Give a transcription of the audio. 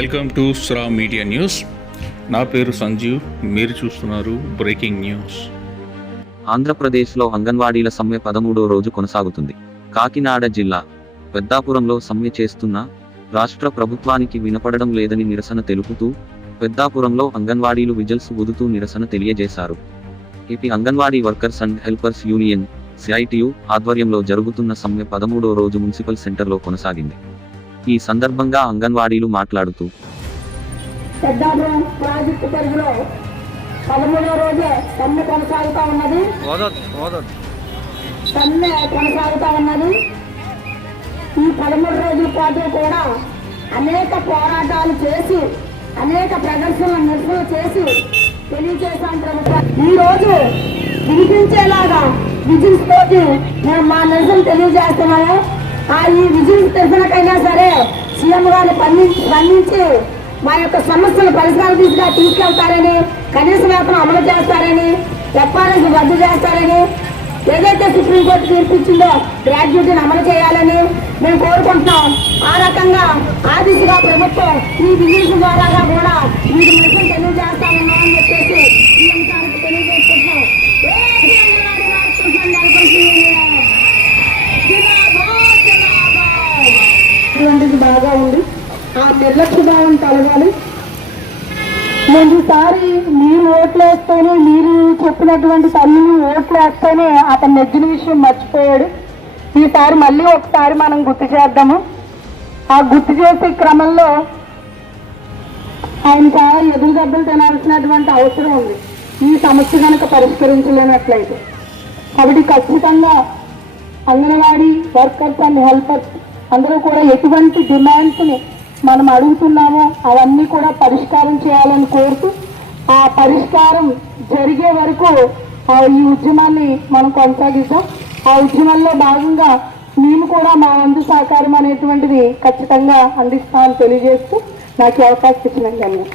Welcome to స్రా media news. నా పేరు సంజీవ్. మీరు చూస్తున్నారు బ్రేకింగ్ న్యూస్. ఆంధ్రప్రదేశ్లో అంగన్వాడీల సమ్మె 13వ రోజు కొనసాగుతుంది. కాకినాడ జిల్లా పెద్దాపురంలో సమ్మె చేస్తున్న రాష్ట్ర ప్రభుత్వానికి వినపడడం లేదని నిరసన తెలుపుతూ పెద్దాపురంలో అంగన్వాడీలు విజిల్స్ ఊదుతూ నిరసన తెలియజేశారు. AP anganwadi workers and helpers union CITU ఆధ్వర్యంలో జరుగుతున్న సమ్మె 13వ రోజు మున్సిపల్ సెంటర్లో కొనసాగింది. ఈ సందర్భంగా అంగన్వాడీలు మాట్లాడుతూ పెద్దాపురం ప్రాజెక్టు పరిధిలో 13వ రోజు సమ్మె కొనసాగుతూ ఉన్నది. ఈ 13 రోజుల పాటు కూడా అనేక పోరాటాలు చేసి అనేక ప్రదర్శనలు నిరసనలు చేసి తెలియజేశాం ప్రభుత్వం. ఈ రోజు వినిపించేలాగా విజిల్స్ తోటి మేము మా నిరసన తెలియజేస్తున్నాము. ఈ విజిల్స్ నిరసనకైనా సరే సీఎం గారు స్పందించి మా యొక్క సమస్యలు పరిష్కారం తీసుకెళ్తారని, కనీస వేతనం అమలు చేస్తారని, ఎఫ్ఆర్ఎస్ రద్దు చేస్తారని, ఏదైతే సుప్రీంకోర్టు తీర్పిచ్చిందో గ్రాడ్యుయేట్ని అమలు చేయాలని మేము కోరుకుంటున్నాం. ఆ రకంగా ఆ దిశగా ప్రభుత్వం ఈ విజిల్స్ ద్వారా కూడా వీటి నిరసన తెలియజేస్తామని చెప్పేసి సీఎం గారికి తెలియజేసుకుంటున్నాం. బాగా ఉంది. ఆ నిర్లక్ష్య భావం కలగాలి. ముందుసారి మీరు ఓట్లు వేస్తేనే, మీరు చెప్పినటువంటి తల్లిని ఓట్లు వేస్తేనే అతను నెగ్గిన విషయం మర్చిపోయాడు. ఈసారి మళ్ళీ ఒకసారి మనం గుర్తు చేద్దాము. ఆ గుర్తు చేసే క్రమంలో ఆయన ఎదురుదెబ్బలు తినాల్సినటువంటి అవసరం ఉంది ఈ సమస్య కనుక పరిష్కరించలేనట్లయితే. కాబట్టి ఖచ్చితంగా అంగన్వాడీ వర్కర్స్ అండ్ హెల్పర్స్ అందరూ కూడా ఎటువంటి డిమాండ్స్ని మనం అడుగుతున్నామో అవన్నీ కూడా పరిష్కారం చేయాలని కోరుతూ, ఆ పరిష్కారం జరిగే వరకు ఈ ఉద్యమాన్ని మనం కొనసాగిద్దాం. ఆ ఉద్యమంలో భాగంగా మేము కూడా మా వంతు సహకారం అనేటువంటిది ఖచ్చితంగా అందిస్తామని తెలియజేస్తూ నాకు అవకాశం ఇచ్చినందుకు